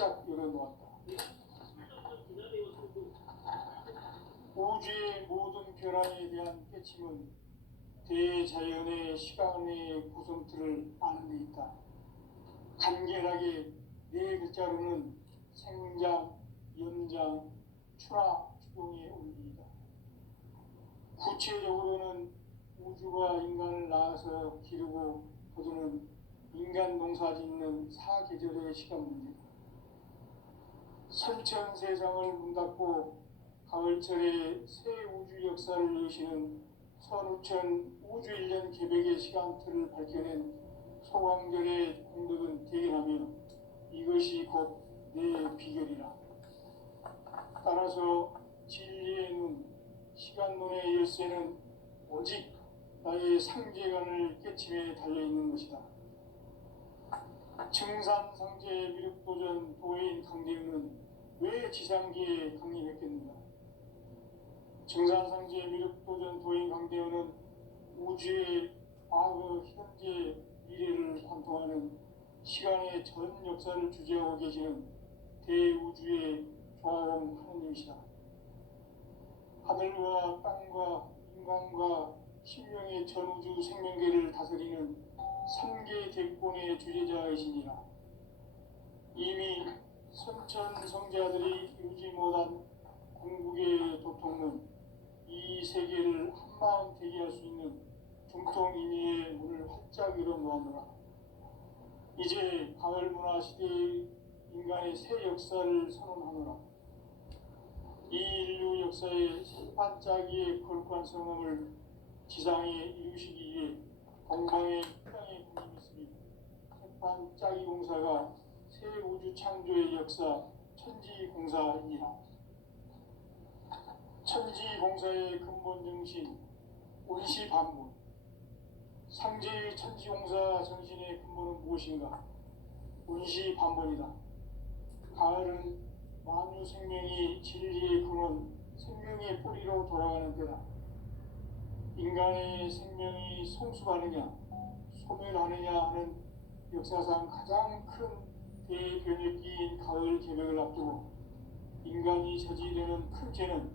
활짝 열어놓았다. 우주의 모든 변화에 대한 깨침은 대자연의 시간의 구성틀을 아는 데 있다. 간결하게 네 글자로는 생장, 연장, 출하, 추동의 원리이다. 구체적으로는 우주가 인간을 낳아서 기르고 거두는 인간 농사 짓는 사계절의 시간 문제다. 선천 세상을 문닫고 가을철에 새 우주 역사를 여시는 선우천 우주 1년 개백의 시간틀을 밝혀낸 소광절의 공덕은 대견하며 이것이 곧 내 비결이라. 따라서 진리의 눈, 시간론의 열쇠는 오직 나의 상제관을 깨침에 달려있는 것이다. 증산상제 미륵도전 도인 강대우는 왜 지상기에 강림했겠는가? 증산상제 미륵도전 도인 강대우는 우주의 과거, 현재, 미래를 관통하는 시간의 전 역사를 주재하고 계시는 대우주의 조화원 하느님이시다. 하늘과 땅과 인간과 신명의 전우주 생명계를 다스리는 3개 대권의 주제자이시니라. 이미 선천성자들이 이루지 못한 궁극의 도통은 이 세계를 한마음 되게 할 수 있는 중통인의의 문을 활짝 열어놓았노라. 이제 가을문화 시대의 인간의 새 역사를 선언하노라. 이 인류 역사의 새 반짝이의 거룩한 성함을 지상에 이루시기 위해 동방의 땅에 군림이 있으니 새반짝이 공사가 새 우주 창조의 역사 천지공사이니라. 천지공사의 근본 정신 원시반문. 상제의 천지공사 정신의 근본은 무엇인가? 원시반문이다. 가을은 만유 생명이 진리의 근원, 생명의 뿌리로 돌아가는 때다. 인간의 생명이 성숙하느냐, 소멸하느냐 하는 역사상 가장 큰 대변혁기인 가을 개벽을 앞두고 인간이 저지르는 큰 죄는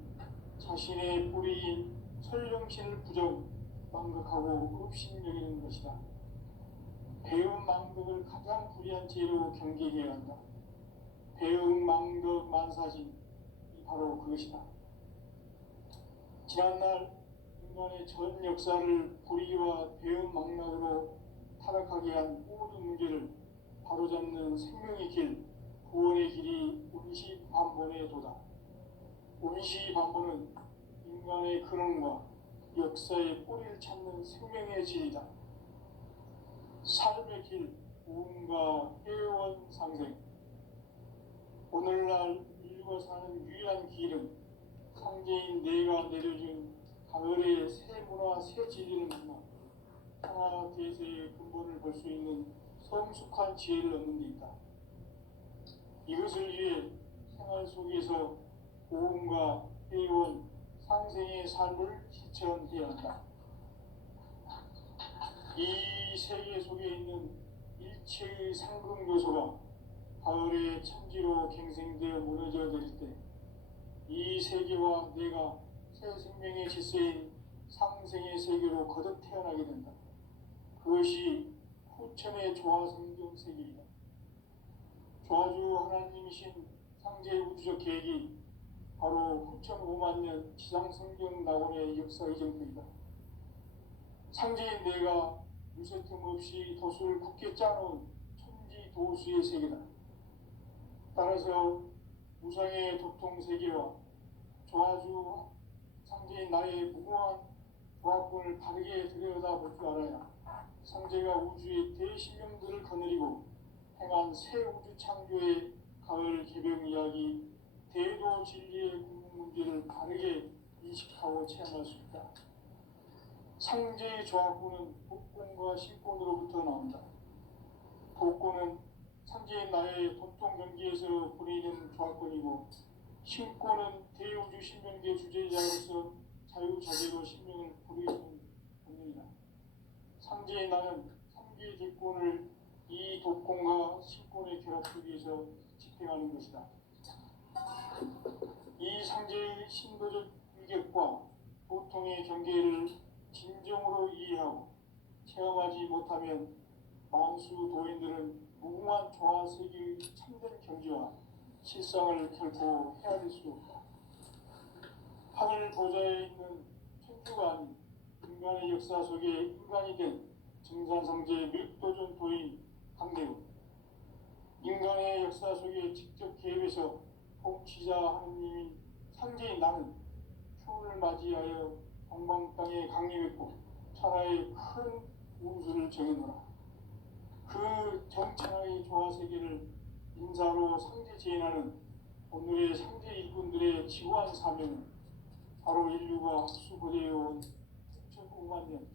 자신의 뿌리인 설령신을 부정, 망극하고 업신여기는 것이다. 배움 망덕을 가장 불의한 죄로 경계해야 한다. 배움 망덕 만사진, 바로 그것이다. 지난날 인간의 전 역사를 불의와 배움 망락으로 타락하게 한 모든 문제를 바로잡는 생명의 길, 구원의 길이 원시반본의 도다. 원시반본은 인간의 근원과 역사의 뿌리를 찾는 생명의 질이다. 삶의 길, 우음과 회원 상생. 오늘날 인류가 사는 유일한 길은 상제인 내가 내려준 가을의 새 문화, 새 진리를 만나 평화 대세의 근본을 볼 수 있는 성숙한 지혜를 얻는 데 있다. 이것을 위해 생활 속에서 고음과 회원, 상생의 삶을 실천해야 한다. 이 세계 속에 있는 일체의 상극 요소가 가을의 천지로 갱생되어 무너져 내릴 때 이 세계와 내가 새 생명의 질서인 상생의 세계로 거듭 태어나게 된다. 그것이 후천의 조화성경 세계이다. 조화주 하나님이신 상제의 우주적 계획이 바로 후천 5만 년 지상성경 낙원의 역사 이정표이다. 상제인 내가 유세틈 없이 도수를 굳게 짜놓은 천지 도수의 세계다. 따라서 무상의 도통 세계와 조화주 상제인 나의 무궁한 조합권을 바르게 들여다볼 줄 알아야 상제가 우주의 대신명들을 거느리고 행한 새 우주 창조의 가을 개병 이야기, 대도 진리의 궁극 문제를 바르게 인식하고 체험할 수 있다. 상제의 조합권은 복권과 신권으로부터 나온다. 복권은 상제인 나의 도통 경기에서 부리는 조합권이고, 신권은 대우주 신명계 주제자로서 자유자재로 신명을 부리는 본능이다. 상제인 나는 3개 객권을 이 독권과 신권의 결합 속에서 집행하는 것이다. 이 상제의 신도적 위격과 보통의 경계를 진정으로 이해하고 체험하지 못하면 만수 도인들은 무궁한 조화세계의 참된 경지와 실상을 결코 헤아릴 수 없다. 하늘 보좌에 있는 천주가 아닌 인간의 역사 속에 인간이 된 증산상제 밀도전 도인 강대우, 인간의 역사 속에 직접 개입해서 통치자 하느님인 상제인 나는 추운을 맞이하여 동방 땅에 강림했고 천하의 큰 운수를 정해놓으라. 그 정천하의 조화세계를 인사로 상제 제인하는 오늘의 상제 일꾼들의 지구한 사명은 바로 인류가 학수고대해온 6,5만 년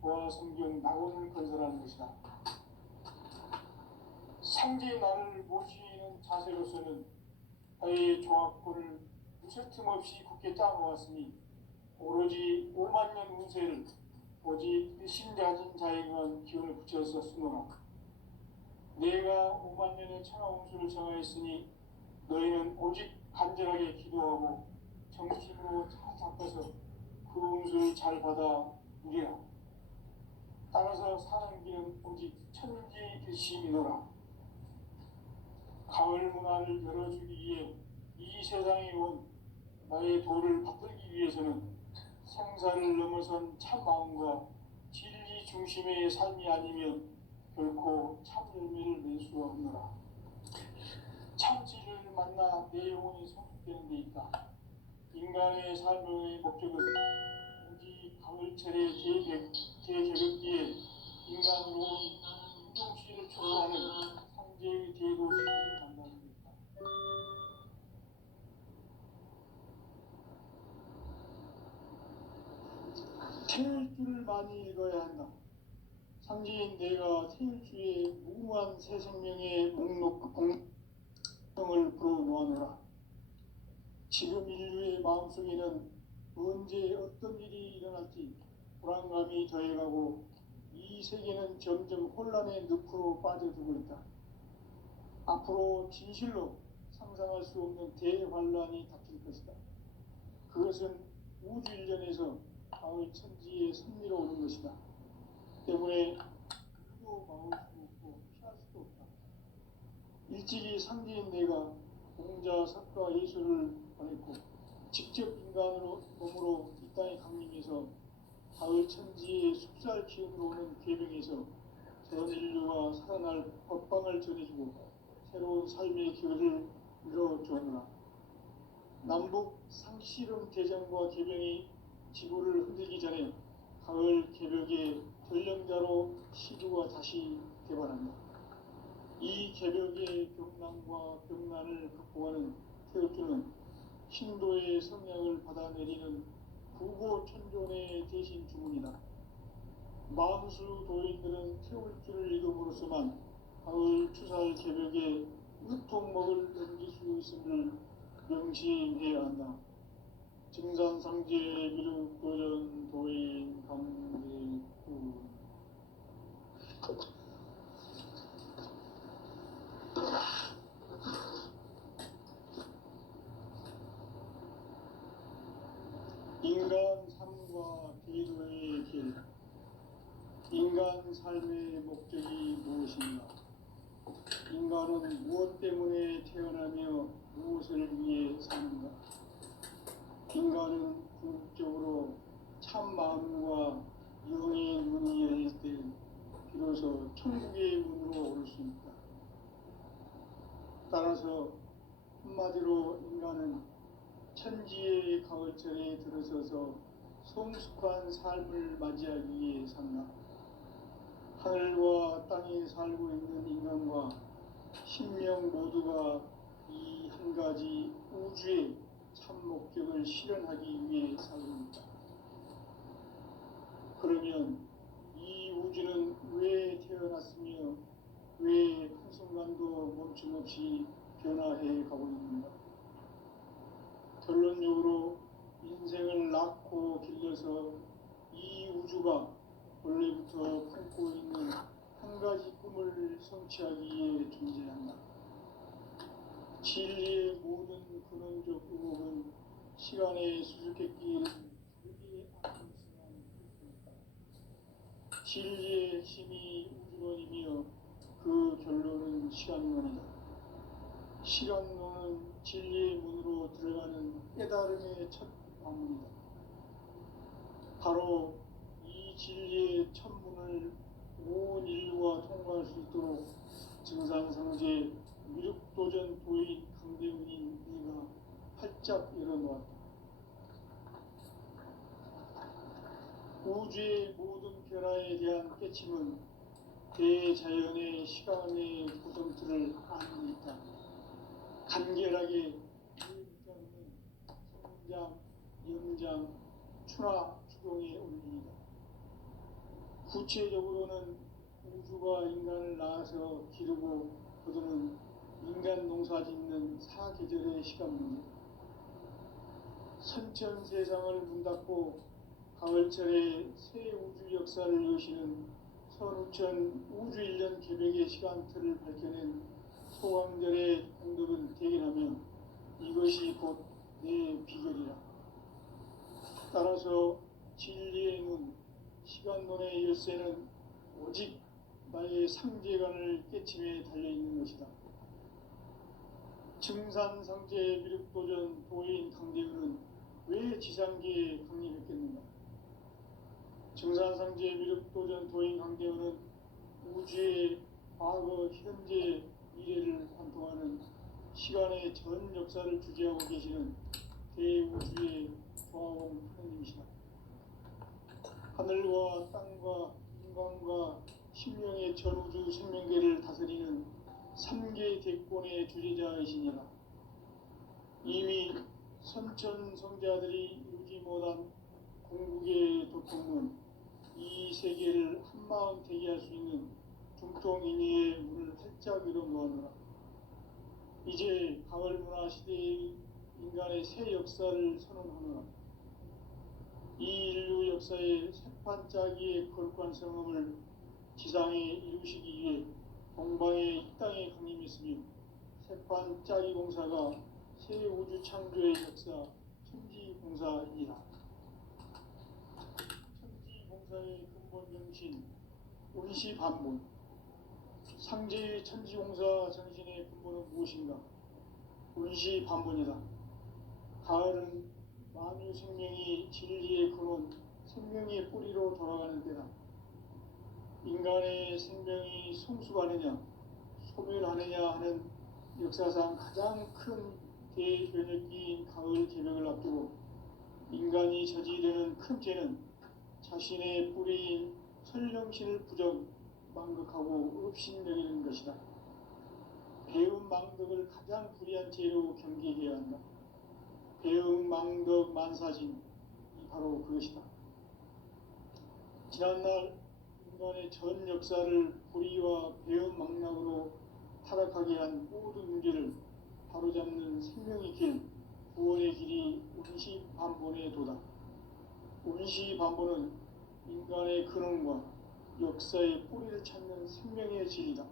조화성경 낙원을 건설하는 것이다. 상제의 나를 모시는 자세로서는 나의 조합권을 무쇠 틈 없이 굳게 짜놓았으니 오로지 5만 년 운세를 오직 일심가진 자에게만 기운을 붙여서 쓰노라. 내가 5만 년의 천하 운수를 정하였으니 너희는 오직 간절하게 기도하고 정심으로 잘 잡아서 그 운수를 잘 받아 누리라. 따라서 사는 길은 오직 천지일심이노라. 가을 문화를 열어주기 위해 이 세상에 온 나의 도를 받들기 위해서는 생사를 넘어선 참 마음과 진리 중심의 삶이 아니면 결코 참 열매를 낼 수 없노라. 참 진리를 만나 내 영혼이 성숙되는 데 있다. 인간의 삶의 목적은 오직 가을철의 대개벽기에 인간으로 인종시를 초월하는 상제의 대도시를 만나는 데 있다. 태일주를 많이 읽어야 한다. 상제인 내가 태일주의 무궁한 새 생명의 공성을 불어놓아노라. 지금 인류의 마음속에는 언제 어떤 일이 일어날지 불안감이 더해가고 이 세계는 점점 혼란의 늪으로 빠져들고 있다. 앞으로 진실로 상상할 수 없는 대환란이 닥칠 것이다. 그것은 우주 일전에서 가을 천지에 선미로 오는 것이다. 때문에 그도 막을 수 없고 피할 수도 없다. 일찍이 상제인 내가 공자, 석가, 예수를 보냈고 직접 인간으로 몸으로 이 땅에 강림해서 가을 천지의 숲살 기운으로 오는 계명에서 전 인류가 살아날 법방을 전해주고 새로운 삶의 길을 열어주었노라. 남북 상씨름 대전과 계명이 지구를 흔들기 전에 가을 개벽의 전령자로 시주가 다시 개발한다. 이 개벽의 병난과 병난을 극복하는 태극주는 신도의 성향을 받아내리는 구고천존의 대신 주문이다. 만수 도인들은 태울주를 읽음으로써만 가을 추살 개벽에 으통먹을 넘길 수 있음을 명심해야 한다. 증산상제 미륵도전 도인 강대구 인간 삶과 기도의 길. 인간 삶의 목적이 무엇인가? 인간은 무엇 때문에 태어나며 무엇을 위해 사는가? 인간은 궁극적으로 참 마음과 영의 문이 열릴 때 비로소 천국의 문으로 오를 수 있다. 따라서 한마디로 인간은 천지의 가을철에 들어서서 성숙한 삶을 맞이하기 위해 산다. 하늘과 땅에 살고 있는 인간과 신명 모두가 이 한 가지 우주의 참 목적을 실현하기 위해 살고 있다. 그러면 이 우주는 왜 태어났으며 왜 한순간도 멈춤없이 변화해 가고 있는가? 결론적으로 인생을 낳고 길러서 이 우주가 원래부터 품고 있는 한 가지 꿈을 성취하기 위해 존재한다. 진리의 모든 근원적 의혹은 시간의 수수께끼를 절대 안 있으면 좋겠다. 진리의 핵심이 우주론이며 그 결론은 시간론이다. 시간론은 진리의 문으로 들어가는 깨달음의 첫 방문이다. 바로 이 진리의 첫 문을 온 인류가 통과할 수 있도록 증산상제 미륵도전 도인 강대훈인 네가 활짝 열어놓았다. 우주의 모든 변화에 대한 깨침은 대자연의 시간의 구성틀을 아는 데 있다. 간결하게 이 문자로는 성장, 연장, 추나 추동의 원리이다. 구체적으로는 우주가 인간을 낳아서 기르고 거두는 인간 농사 짓는 사계절의 시간문이다. 선천 세상을 문 닫고 가을철에 새 우주 역사를 여시는 선우천 우주 1년 개벽의 시간틀을 밝혀낸 소강절의 공덕은 대견하며 이것이 곧 내 비결이라. 따라서 진리의 문, 시간론의 열쇠는 오직 나의 상제관을 깨침에 달려있는 것이다. 증산상제 미륵도전 도인 강대훈은 왜 지상계에 강림했겠는가? 증산상제 미륵도전 도인 강대훈은 우주의 과거, 현재, 미래를 관통하는 시간의 전 역사를 주재하고 계시는 대우주의 조화공 하느님이시다. 하늘과 땅과 인간과 신명의 전우주 생명계를 다스리는 3개 대권의 주재자이시니라. 이미 선천성자들이 이루지 못한 궁극의 도통문, 이 세계를 한마음 되게 할 수 있는 중통인의의 문을 활짝 열어놓아노라. 이제 가을 문화 시대의 인간의 새 역사를 선언하노라. 이 인류 역사의 새판 짜기의 거룩한 성험을 지상에 이루시기 위해 동방의 이 땅에 강림했으며 새판 짜기 공사가 새 우주 창조의 역사 천지공사이라. 천지공사의 근본 정신 운시반문. 상제의 천지공사 정신의 근본은 무엇인가? 운시반문이다. 가을은 만유 생명이 진리의 근원, 생명의 뿌리로 돌아가는 때다. 인간의 생명이 성숙하느냐, 소멸하느냐 하는 역사상 가장 큰 대변혁기인 가을 개벽을 앞두고 인간이 저지르는 큰 죄는 자신의 뿌리인 설령신을 부정, 망극하고 업신여기는 것이다. 배움 망덕을 가장 불의한 죄로 경계해야 한다. 배움 망덕 만사진이 바로 그것이다. 지난날 인간의 전 역사를 불의와 배움 망락으로 타락하게 한 모든 문제를 바로잡는 생명의 길, 구원의 길이 운시반본의 도다. 운시반본은 인간의 근원과 역사의 뿌리를 찾는 생명의 진리다.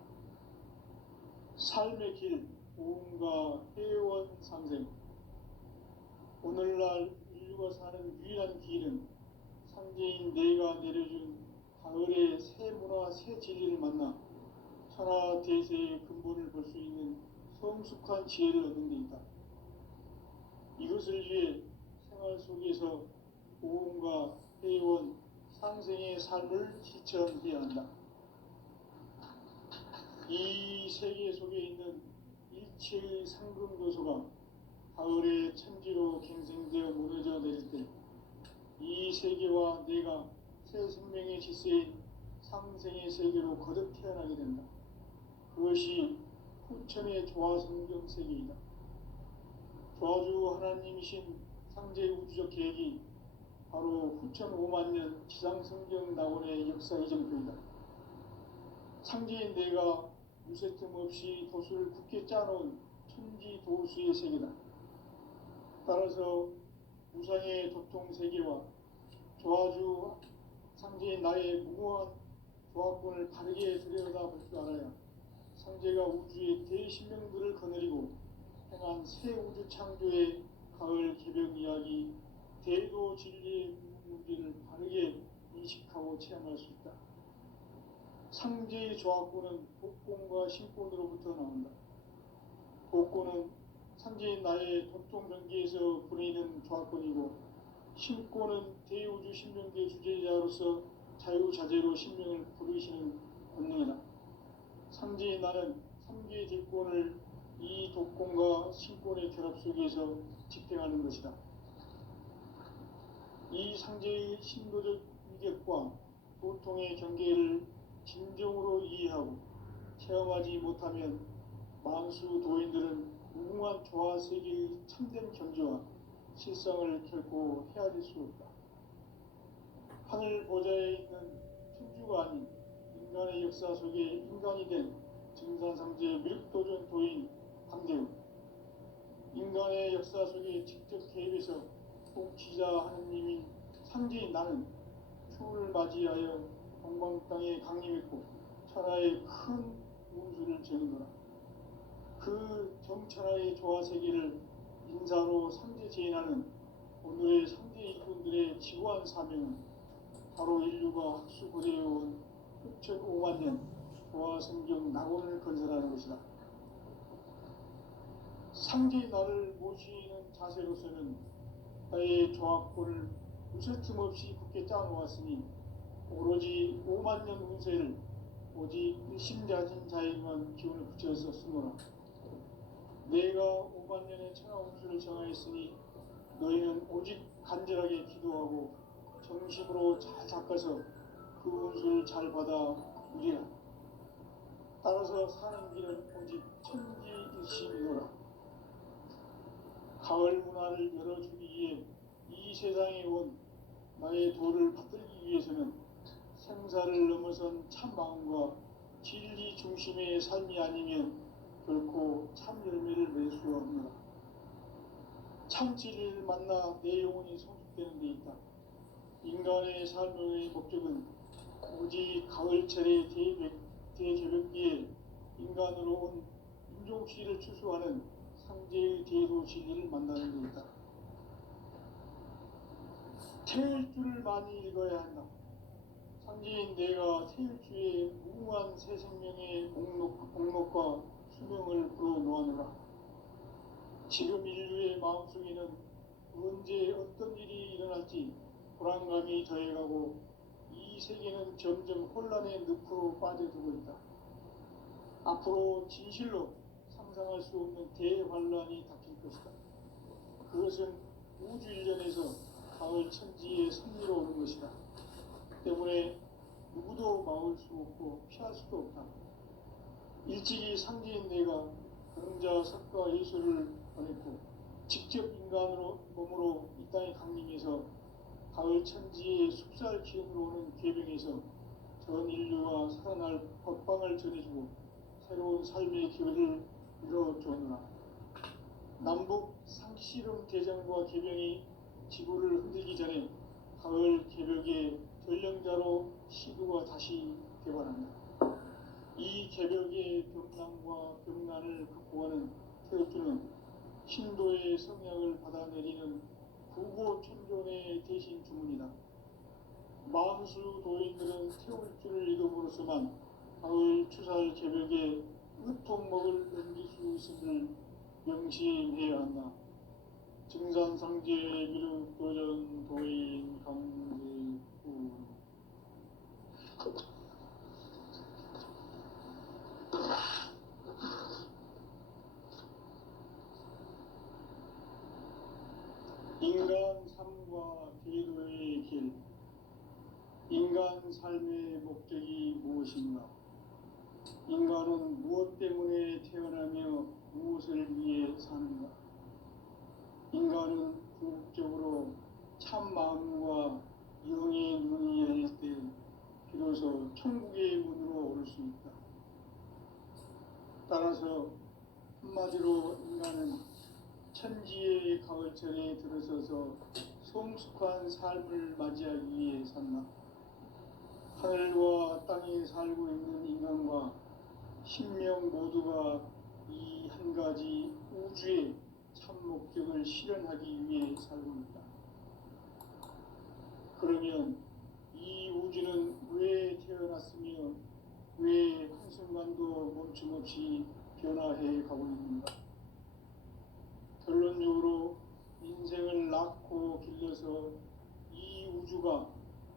삶의 길, 오음과 회원 상생. 오늘날 인류가 사는 유일한 길은 상제인 내가 내려준 가을의 새 문화, 새 진리를 만나 천하 대세의 근본을 볼 수 있는 성숙한 지혜를 얻는 데 있다. 이것을 위해 생활 속에서 오음과 회원, 상생의 삶을 실천해야 한다. 이 세계 속에 있는 일체의 상금 요소가 가을의 천지로 갱생되어 무너져 내릴 때 이 세계와 내가 새 생명의 질서인 상생의 세계로 거듭 태어나게 된다. 그것이 후천의 조화성경 세계이다. 조화주 하나님이신 상제 우주적 계획이 바로 후천 5만 년 지상성경 낙원의 역사 이정표이다. 상제인 내가 유세틈 없이 도수를 굳게 짜놓은 천지 도수의 세계다. 따라서 무상의 도통 세계와 조화주 상제인 나의 무모한 조합권을 바르게 들여다볼 줄 알아야 상제가 우주의 대신명들을 거느리고 새 우주 창조의 가을 개벽 이야기, 대도 진리의 문제를 바르게 인식하고 체험할 수 있다. 상제의 조합구는 복권과 신권으로부터 나온다. 복권은 상제인 나의 독종전기에서 보내는 조합권이고, 신권은 대우주 신명계 주제자로서 자유자재로 신명을 부르시는 권능이다. 상제인 나는 3개의 대권을 이 독권과 신권의 결합 속에서 집행하는 것이다. 이 상제의 신도적 위격과 도통의 경계를 진정으로 이해하고 체험하지 못하면 만수 도인들은 무궁한 조화 세계의 참된 경지와 실상을 결코 헤아릴 수 없다. 하늘 보좌에 있는 천주가 아닌 인간의 역사 속에 인간이 된 증산상제 미륵도전 도인 강대우, 인간의 역사 속에 직접 개입해서 통치자 하느님인 상제인 나는 추를 맞이하여 동방 땅에 강림했고 천하의 큰 운수를 정하노라. 그 정천하의 조화세계를 인사로 상제 제인하는 오늘의 상제 일꾼들의 지구한 사명은 바로 인류가 학수고대해온 6,500만 년 조화성경 낙원을 건설하는 것이다. 상제의 나를 모시는 자세로서는 나의 조합권을 무쇠틈 없이 굳게 짜놓았으니 오로지 5만 년 운세를 오직 일심자진 자에게만 기운을 붙여서 쓰노라. 내가 5만 년의 천하 운수를 정하였으니 너희는 오직 간절하게 기도하고 정심으로 잘 닦아서 그 운수를 잘 받아 누리라. 따라서 사는 길은 오직 천지일심이노라. 가을 문화를 열어주기 위해 이 세상에 온 나의 도를 받들기 위해서는 생사를 넘어선 참 마음과 진리 중심의 삶이 아니면 결코 참 열매를 맺을 수 없노라. 참 진리를 만나 내 영혼이 성숙되는 데 있다. 인간의 삶의 목적은 오직 가을철의 대개벽기에 인간으로 온 인종시를 추수하는 상제의 대도 진리를 만나는 데 있다. 태일주를 많이 읽어야 한다. 상제인 내가 태일주의 무궁한 새 생명의 목록과 수명을 불어놓아노라. 지금 인류의 마음속에는 언제 어떤 일이 일어날지 불안감이 더해가고 이 세계는 점점 혼란의 늪으로 빠져들고 있다. 앞으로 진실로 상상할 수 없는 대환란이 닥칠 것이다. 그것은 우주 일련에서 가을 천지의 섭리로 오는 것이다. 때문에 누구도 막을 수 없고 피할 수도 없다. 일찍이 상제인 내가 공자, 석가, 예수를 보냈고 직접 인간으로 몸으로 이 땅에 강림해서 가을 천지의 숲살 기운으로 오는 괴병에서 전 인류가 살아날 법방을 전해주고 새로운 삶의 기회를 이뤄주느라. 남북 상씨름 대전과 개병이 지구를 흔들기 전에 가을 개벽의 전령자로 시도가 다시 개발한다. 이 개벽의 병난과 병난을 극복하는 태극주는 신도의 성향을 받아내리는 구고천존의 대신 주문이다. 만수 도인들은 태울주를 이름으로서만 가을 추살 개벽에 으통목을 넘길 수 있음을 명심해야 한다. 증산상제 미륵도전 도인 강제구. 인간 삶과 대도의 길. 인간 삶의 목적이 무엇인가? 인간은 무엇 때문에 태어나며 무엇을 위해 사는가? 인간은 궁극적으로 참 마음과 영의 눈이 열릴 때 비로소 천국의 문으로 오를 수 있다. 따라서 한마디로 인간은 천지의 가을철에 들어서서 성숙한 삶을 맞이하기 위해 산다. 하늘과 땅에 살고 있는 인간과 신명 모두가 이 한 가지 우주의 참 목적을 실현하기 위해 살고 있다. 그러면 이 우주는 왜 태어났으며 왜 한순간도 멈춤없이 변화해 가고 있는가? 결론적으로 인생을 낳고 길러서 이 우주가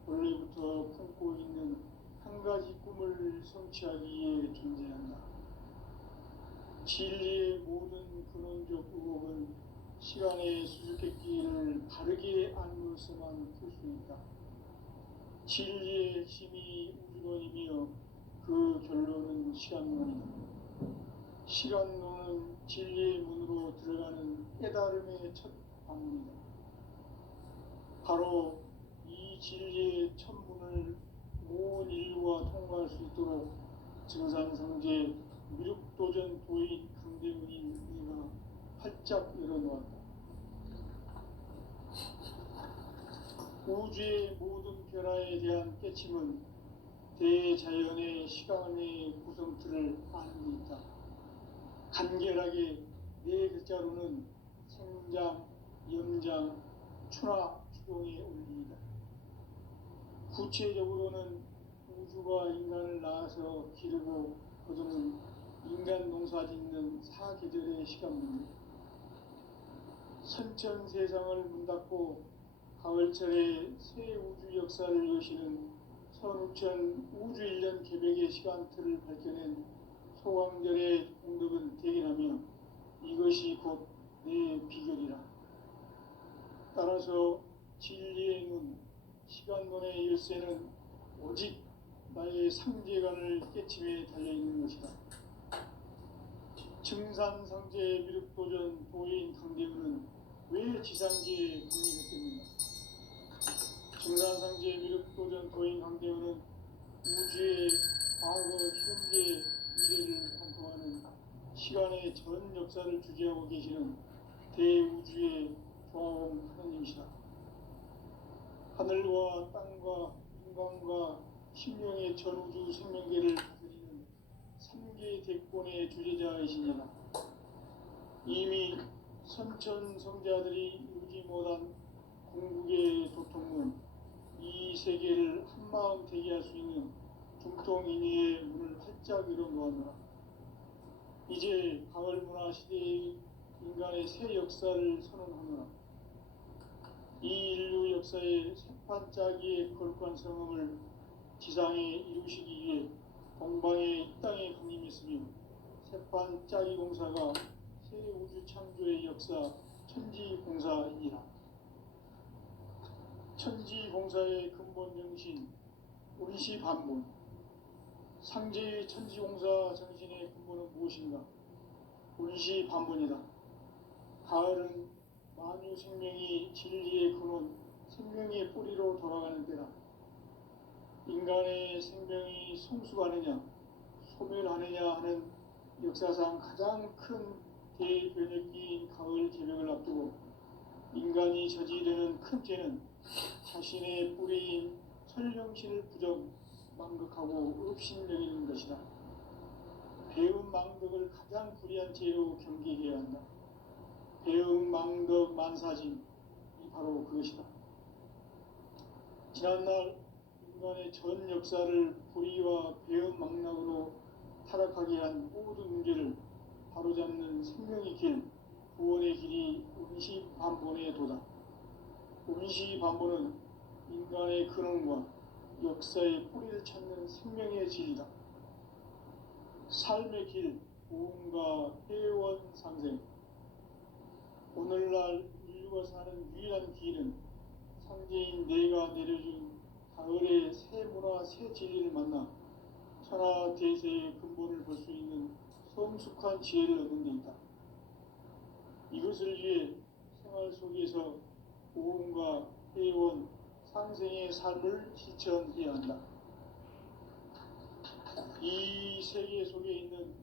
원래부터 품고 있는 한 가지 꿈을 성취하기 위해 존재한다. 진리의 모든 근원적 의혹은 시간의 수수께끼를 바르게 알므로서만 풀 수 있다. 진리의 핵심이 우주론이며 그 결론은 시간론이다. 시간론은 진리의 문으로 들어가는 깨달음의 첫 방문이다. 바로 이 진리의 첫 문을 온 인류가 통과할 수 있도록 증산성제 미륵도전 도인 강대문인 이가 활짝 열어놓았다. 우주의 모든 변화에 대한 깨침은 대자연의 시간의 구성틀을 아는 데 있다. 간결하게 네 글자로는 생장, 염장, 추나 추동의 원리이다. 구체적으로는 우주가 인간을 낳아서 기르고 거두는 인간 농사 짓는 사계절의 시간문제, 선천세상을 문 닫고 가을철에 새 우주 역사를 여시는 선우천 우주 1년 개백의 시간틀을 밝혀낸 소광절의 공덕은 대견하며 이것이 곧 내 비결이라. 따라서 진리의 눈, 시간론의 열쇠는 오직 나의 상제관을 깨침에 달려있는 것이다. 증산상제 미륵도전 도인 강대문은 왜 지상계에 강림했겠는가? 증산상제 미륵도전 도인 강대문은 우주의 과거, 현재, 미래를 관통하는 시간의 전 역사를 주재하고 계시는 대우주의 조화원 하느님이시다. 하늘과 땅과 인간과 신명의 전우주 생명계를 다스리는 3개 대권의 주재자이시니라. 이미 선천성자들이 이루지 못한 궁극의 도통문, 이 세계를 한마음 되게 할 수 있는 중통인의의 문을 활짝 열어놓았노라. 이제 가을문화 시대의 인간의 새 역사를 선언하노라. 이 인류 역사의 새판짜기의 거룩한 성음을 지상에 이루시기 위해 동방의 이 땅에 강림했으며 새판짜기 공사가 새 우주 창조의 역사 천지공사이니라. 천지공사의 근본 정신 운시 반문, 상제의 천지공사 정신의 근본은 무엇인가? 운시 반문이다. 가을은 만유 생명이 진리의 근원, 생명의 뿌리로 돌아가는 때다. 인간의 생명이 성숙하느냐, 소멸하느냐 하는 역사상 가장 큰 대변혁기인 가을 개명을 앞두고 인간이 저지르는 큰 죄는 자신의 뿌리인 설령신을 부정, 망극하고 업신여기는 것이다. 배움 망덕을 가장 불의한 죄로 경계해야 한다. 배움 망덕 만사진이 바로 그것이다. 지난날 인간의 전 역사를 불의와 배움 망락으로 타락하게 한 모든 문제를 바로잡는 생명의 길, 구원의 길이 운시반본의 도다. 운시반본은 인간의 근원과 역사의 뿌리를 찾는 생명의 진리다. 삶의 길, 고음과 회원 상생. 오늘날 인류가 사는 유일한 길은 상제인 내가 내려준 가을의 새 문화, 새 진리를 만나 천하 대세의 근본을 볼 수 있는 성숙한 지혜를 얻는 데 있다. 이것을 위해 생활 속에서 고음과 회원, 상생의 삶을 실천해야 한다. 이 세계 속에 있는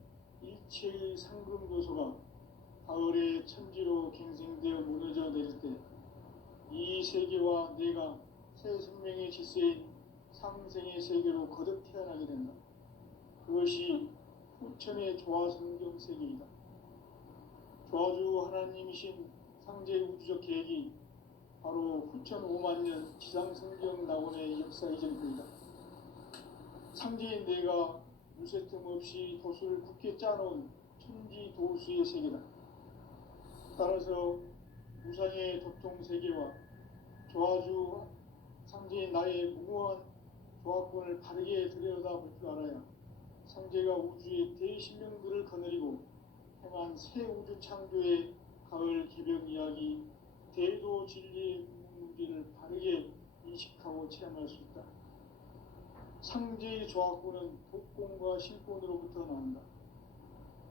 일체의 상금도소가 가을의 천지로 갱생되어 무너져 내릴 때 이 세계와 내가 새 생명의 질서인 상생의 세계로 거듭 태어나게 된다. 그것이 후천의 조화성경 세계이다. 조아주 하나님이신 상제 우주적 계획이 바로 후천 5만 년 지상 성경 낙원의 역사 이전입니다. 상제인 내가 무쇠 틈 없이 도수를 굳게 짜놓은 천지 도수의 세계다. 따라서 무상의 도통 세계와 조아주 상제인 나의 무모한 조합권을 바르게 들여다볼 줄 알아야 상제가 우주의 대신명들을 거느리고 행한 새 우주 창조의 가을 기병 이야기, 대도 진리의 문제를 바르게 인식하고 체험할 수 있다. 상제의 조합권은 독권과 신권으로부터 나온다.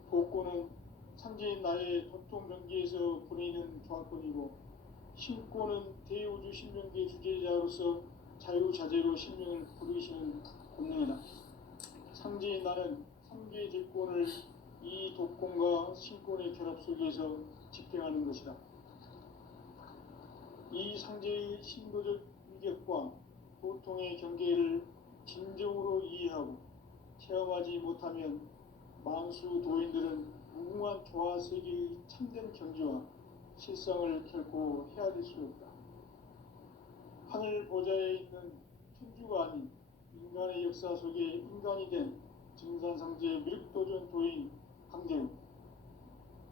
독권은 상제인 나의 도통 경계에서 보내는 조합권이고, 신권은 대우주 신명계 주제자로서 자유자재로 신명을 부르시는 권능이다. 상제인 나는 상계 집권을 이 독권과 신권의 결합 속에서 집행하는 것이다. 이 상제의 신도적 위격과 도통의 경계를 진정으로 이해하고 체험하지 못하면 만수 도인들은 무궁한 조화 세계의 참된 경지와 실상을 결코 헤아릴 수 없다. 하늘 보좌에 있는 천주가 아닌 인간의 역사 속에 인간이 된 증산상제의 미륵도전 도인 강대우,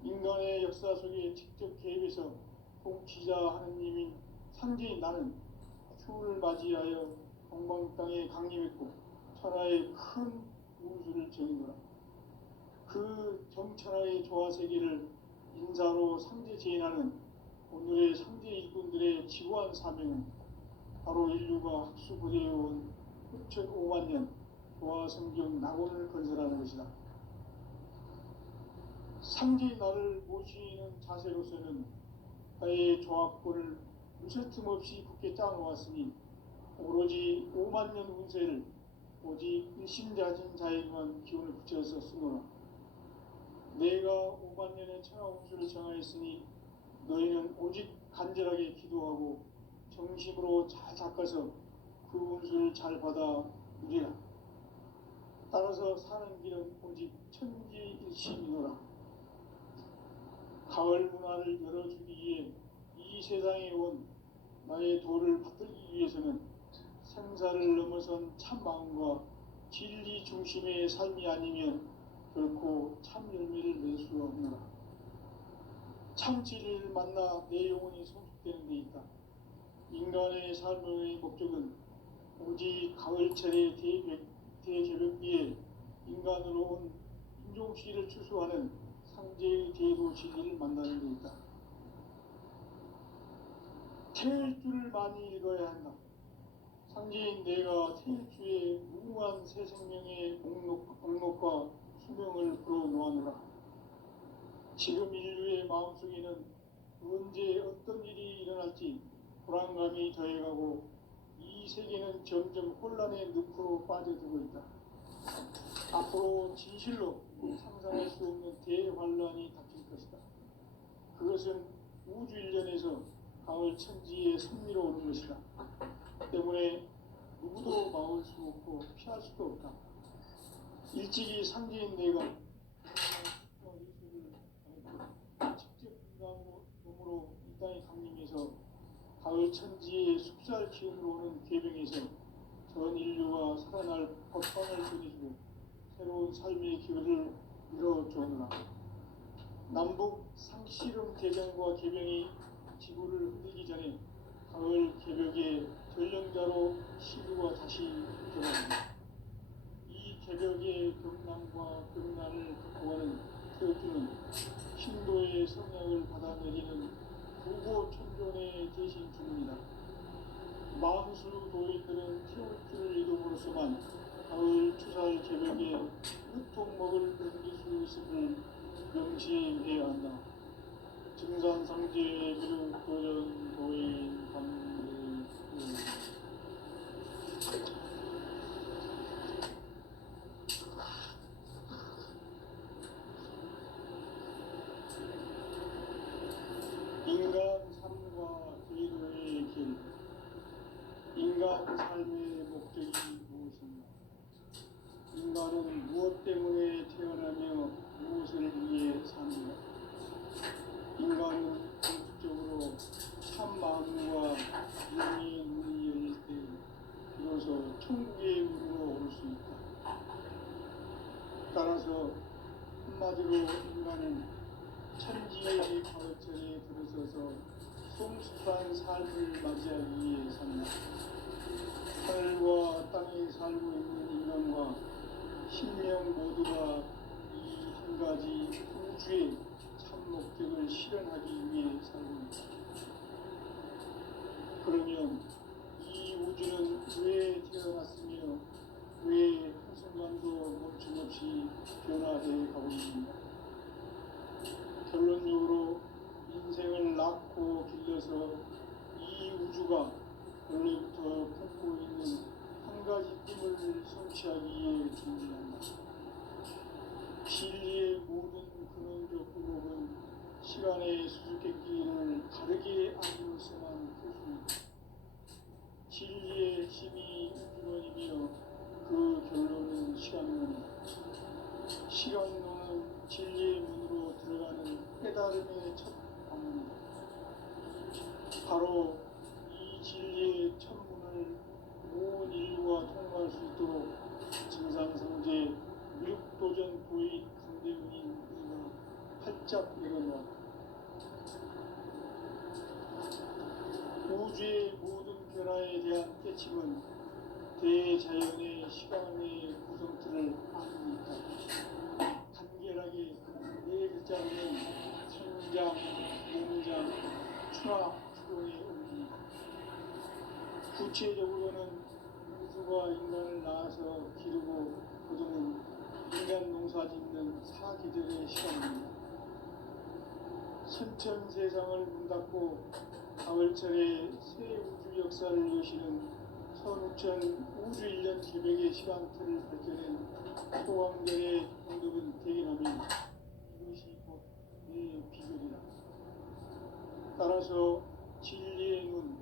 인간의 역사 속에 직접 개입해서 통치자 하느님인 상제인 나는 추운을 맞이하여 동방 땅에 강림했고 천하의 큰 우주를 정의노라. 그 정천하의 조화세계를 인사로 상제 제인하는 오늘의 상제 일꾼들의 지구한 사명은 바로 인류가 학수고대해온 후천 5만 년 조화성경 낙원을 건설하는 것이다. 상제의 나를 모시는 자세로서는 나의 조합권을 무쇠 틈 없이 굳게 짜놓았으니 오로지 5만 년 운세를 오직 일심자진 자에게만 기운을 붙여서 쓰노라. 내가 5만 년의 천하 운수를 정하였으니 너희는 오직 간절하게 기도하고 정심으로 잘 닦아서 그 운수를 잘 받아 누리라. 따라서 사는 길은 오직 천지일심이노라. 가을 문화를 열어주기 위해 이 세상에 온 나의 도를 받들기 위해서는 생사를 넘어선 참 마음과 진리 중심의 삶이 아니면 결코 참 열매를 낼 수 없노라. 참 진리를 만나 내 영혼이 성숙되는 데 있다. 인간의 삶의 목적은 오직 가을철의 대개벽기에 인간으로 온 인종시를 추수하는 상제의 대도 진리를 만나는 데 있다. 태일주를 많이 읽어야 한다. 상제인 내가 태일주의 무궁한 새 생명의 목록과 수명을 불어놓아노라. 지금 인류의 마음속에는 언제 어떤 일이 일어날지 불안감이 더해가고 이 세계는 점점 혼란의 늪으로 빠져들고 있다. 앞으로 진실로 상상할 수 없는 대환란이 닥칠 것이다. 그것은 우주 일련에서 가을 천지의 섭리로 오는 것이다. 때문에 누구도 막을 수 없고 피할 수도 없다. 일찍이 상제인 내가 직접 인간으로 이 땅에 강림해서 가을 천지의 숲살 기운으로 오는 계병에서 전 인류가 살아날 법방을 전해주고 새로운 삶의 기회를 이뤄주느라. 남북 상씨름 대병과 계병이 지구를 흔들기 전에 가을 개벽의 전령자로 시구가 다시 돌아옵니다. 이 개벽의 경남과 경난을 극복하는 태극기는 신도의 성향을 받아내리는 구고 천존의 대신 주문이다. 만수 도인들은 태울주를 이름으로서만 가을 추살 개벽에 으통먹을 넘길 수 있음을 명심해야 한다. 증산상제의 미륵도전 도인 감리 인간 삶과 제도의 길. 인간 삶의 목적이 무엇인가? 인간은 무엇 때문에 태어나며 무엇을 위해 사는가? 인간은 천지의 가을철에 들어서서 성숙한 삶을 맞이하기 위해 산다. 하늘과 땅에 살고 있는 인간과 신명 모두가 이 한 가지 우주의 참 목적을 실현하기 위해 살고 있다. 그러면 이 우주는 왜 태어났으며 왜 한순간도 멈춤없이 변화해 가고 있는가? 결론적으로 인생을 낳고 길러서 이 우주가 원래부터 품고 있는 한 가지 꿈을 성취하기 위해 존재한다. 진리의 모든 근원적 의혹은 시간의 수수께끼를 다르게 알고서만 풀수있다. 진리의 핵심이 근원이며 그 결론은 시간론이다. 시간론은 진리의 문으로 들어가는 깨달음의 첫 방문이다. 바로 이 진리의 첫 문을 온 인류가 통과할 수 있도록 증상성제 미륵도전 도의 강대훈인 우리가 활짝 일어나 우주의 모든 변화에 대한 깨침은 대자연의 시간의 구성틀을 아닙니까? 간결하게 네 글자로는 성장, 농장, 추락, 추동의 의미입니다. 구체적으로는 우주가 인간을 낳아서 기르고 거두는 인간 농사 짓는 사계절의 시간입니다. 선천 세상을 문닫고 가을철에 새 우주 역사를 여시는 선우천 우주 1년 기백의 시간틀을 밝혀낸 소왕절의 공덕은 대견하며 이것이 곧 내 비결이다. 따라서 진리의 눈,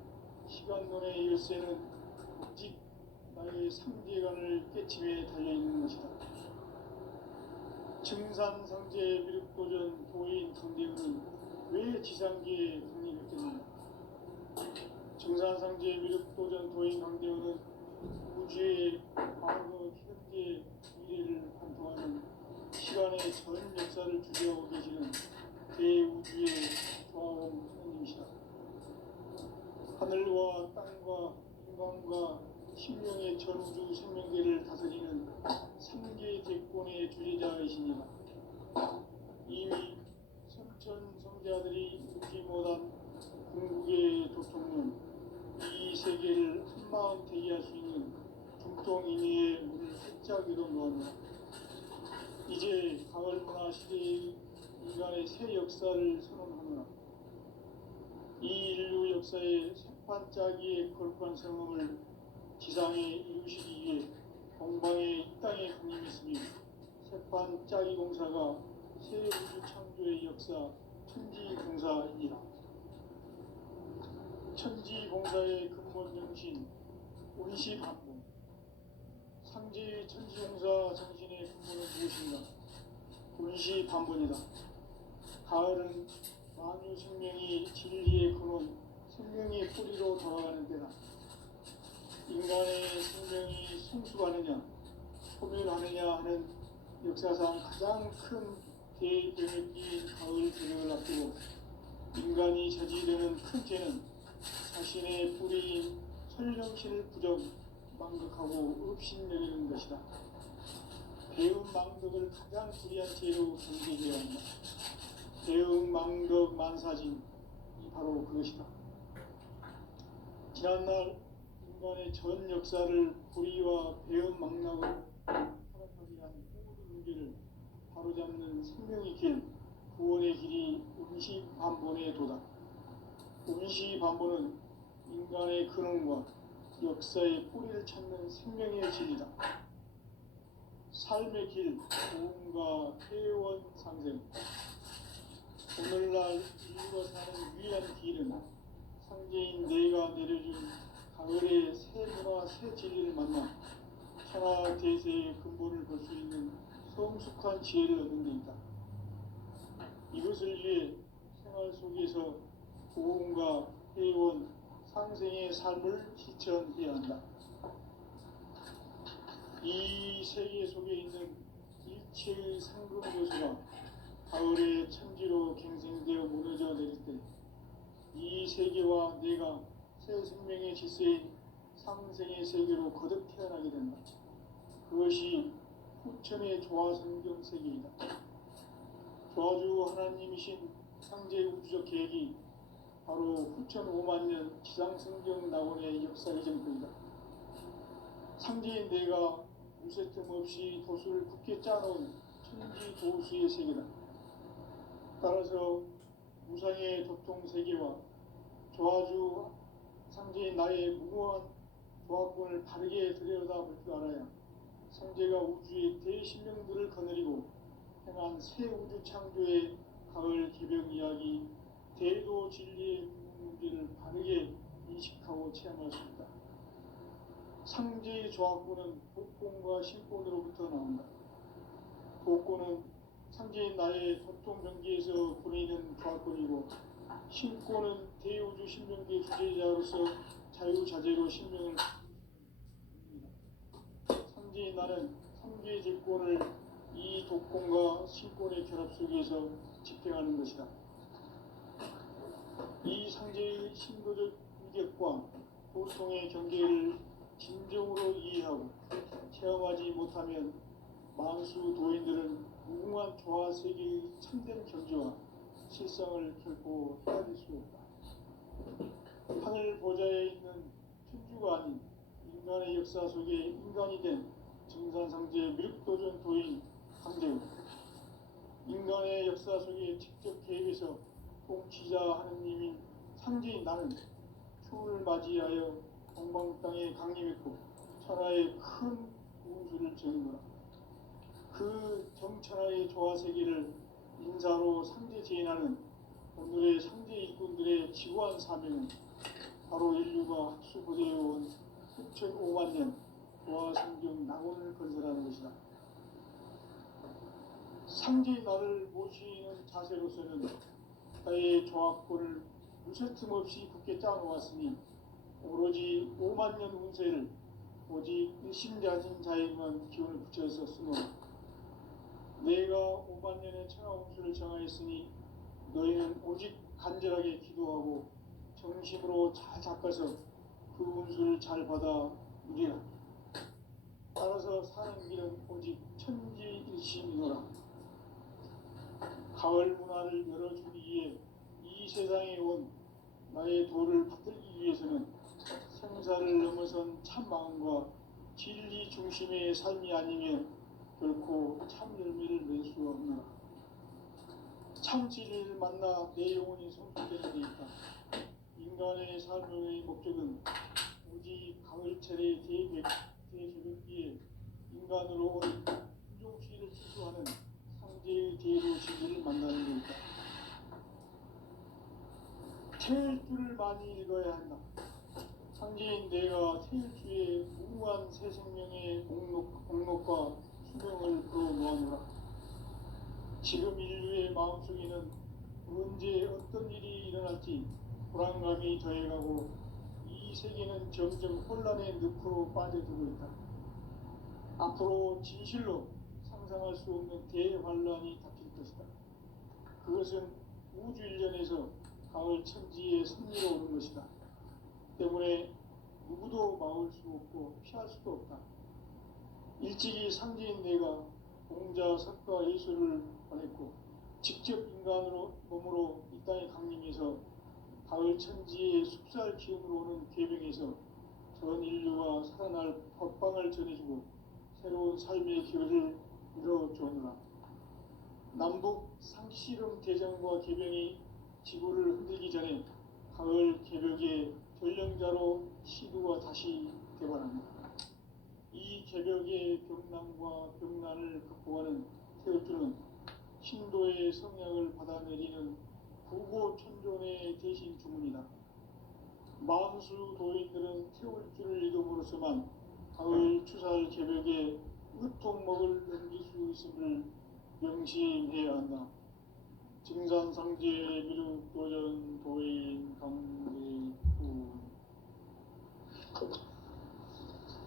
시간론의 열쇠는 오직 나의 삼계관을 깨침에 달려있는 것이다. 증산상제 미륵도전 도인 강대훈은 왜 지상계에 강림했겠는가? 증산상제 미륵도전 도인 강대훈은 우주의 과거, 현재, 미래를 관통하는 시간의 전 역사를 주재하고 계시는 대우주의 조화원 선생님이시다. 하늘과 땅과 인간과 신명의 전우주 생명계를 다스리는 3계 대권의 주제자이시니라. 이미 선천성자들이 잊지 못한 궁극의 도통은 이 세계를 한마음 되게 할 수 있는 중통인의의 문을 활짝 열어놓았노라. 이제 가을문화 시대의 인간의 새 역사를 선언하노라. 이 인류 역사의 새판짜기의 거룩한 성음을 지상에 이루시기 위해 동방의 이 땅에 강림했으며 새판짜기 공사가 새 우주 창조의 역사 천지공사이니라. 천지공사의 근본 정신 온시반본. 상제의 천지공사 정신의 근본은 무엇인가? 온시반본이다. 가을은 만유 생명이 진리의 근원, 생명의 뿌리로 돌아가는 때다. 인간의 생명이 성숙하느냐, 소멸하느냐 하는 역사상 가장 큰 대경역기인 가을 저녁을 앞두고 인간이 저지르는 큰 죄는 자신의 뿌리인 설령신을 부정, 망극하고 업신여기는 것이다. 배움 망덕을 가장 불의한 죄로 경계해야 한다. 배움 망덕 만사진이 바로 그것이다. 지난날 인간의 전 역사를 불의와 배움 망락을 타락하게 한 모든 문제를 바로잡는 생명의 길, 구원의 길이 온시반본의 도다. 온시반본은 인간의 근원과 역사의 뿌리를 찾는 생명의 길이다. 삶의 길, 고음과 회원 상생. 오늘날 인류가 사는 위한 길은 상제인 내가 내려준 가을의 새 문화, 새 진리를 만나 천하 대세의 근본을 볼 수 있는 성숙한 지혜를 얻는 데 있다. 이것을 위해 생활 속에서 고음과 회원, 상생의 삶을 실천해야 한다. 이 세계 속에 있는 일체의 상급 요소가 가을의 천지로 갱생되어 무너져 내릴 때 이 세계와 내가 새 생명의 질서인 상생의 세계로 거듭 태어나게 된다. 그것이 후천의 조화성경 세계이다. 조화주 하나님이신 상제 우주적 계획이 바로 후천 5만 년 지상성경 낙원의 역사의 전부이다. 상제인 내가 무쇠 틈 없이 도수를 굳게 짜놓은 천지 도수의 세계다. 따라서 무상의 도통 세계와 조화주 상제인 나의 무모한 조화권을 바르게 들여다볼 줄 알아야 상제가 우주의 대신령들을 거느리고 행한 새 우주 창조의 가을 기병 이야기, 대도 진리의 문제를 바르게 인식하고 체험할 수 있다. 상제의 조화권은 복권과 신권으로부터 나온다. 복권은 상제인 나의 도통 경계에서 보내는 조화권이고, 신권은 대우주 신명계 주제자로서 자유자재로 신명을 상제인 나는 3개의 제권을 이 독권과 신권의 결합 속에서 집행하는 것이다. 이 상제의 신도적 위격과 도통의 경계를 진정으로 이해하고 체험하지 못하면 만수 도인들은 무궁한 조화 세계의 참된 경지와 실상을 결코 헤아릴 수 없다. 하늘 보좌에 있는 천주가 아닌 인간의 역사 속에 인간이 된 증산상제 미륵도전 도인 강제우, 인간의 역사 속에 직접 개입해서 통치자 하느님인 상제인 나는 추운을 맞이하여 동방 땅에 강림했고 천하의 큰 우주를 정의노라. 그 정천하의 조화 세계를 인사로 상제 제인하는 오늘의 상제 일꾼들의 지구한 사명은 바로 인류가 학수고대해온 후천 5만 년 조화 성경 낙원을 건설하는 것이다. 상제의 나를 모시는 자세로서는 나의 조합권을 무쇠 틈 없이 굳게 짜놓았으니 오로지 5만 년 운세를 오직 일심자진 자에게만 기운을 붙여서 쓰노라. 내가 5만 년의 천하 운수를 정하였으니 너희는 오직 간절하게 기도하고 정심으로 잘 닦아서 그 운수를 잘 받아 누리라. 따라서 사는 길은 오직 천지일심이노라. 가을 문화를 열어주기 위해 이 세상에 온 나의 도를 받들기 위해서는 생사를 넘어선 참 마음과 진리 중심의 삶이 아니면 결코 참 열매를 낼 수 없노라. 참 진리를 만나 내 영혼이 성숙되는 데 있다. 인간의 삶의 목적은 오직 가을철의 대개벽기에 인간으로 온 인종시를 추구하는 상제의 대로 진리를 만나는 데 있다. 태일주를 많이 읽어야 한다. 상제인 내가 태일주의 무궁한 새 생명의 공록과 수명을 불어모아노라. 지금 인류의 마음속에는 언제 어떤 일이 일어날지 불안감이 더해가고 이 세계는 점점 혼란의 늪으로 빠져들고 있다. 앞으로 진실로 상상할 수 없는 대환란이 닥칠 것이다. 그것은 우주 일련에서 가을 천지의 섭리로 오는 것이다. 때문에 누구도 막을 수 없고 피할 수도 없다. 일찍이 상제인 내가 공자, 석가, 예수를 보냈고 직접 인간으로 몸으로 이 땅에 강림해서 가을 천지의 숲살 기운으로 오는 계명에서 전 인류가 살아날 법방을 전해주고 새로운 삶의 기회를 이뤄주느라. 남북 상씨름 대전과 계병이 지구를 흔들기 전에 가을 개벽의 전령자로 시두가 다시 개발합니다. 이 개벽의 병난과 병난을 극복하는 태울주는 신도의 성약을 받아내리는 구고천존의 대신 주문이다. 만수 도인들은 태울주를 읽음으로써만 가을 추살 개벽에 으통먹을 넘길 수 있음을 명심해야 한다. 증산상제 미륵도전 도인 강제후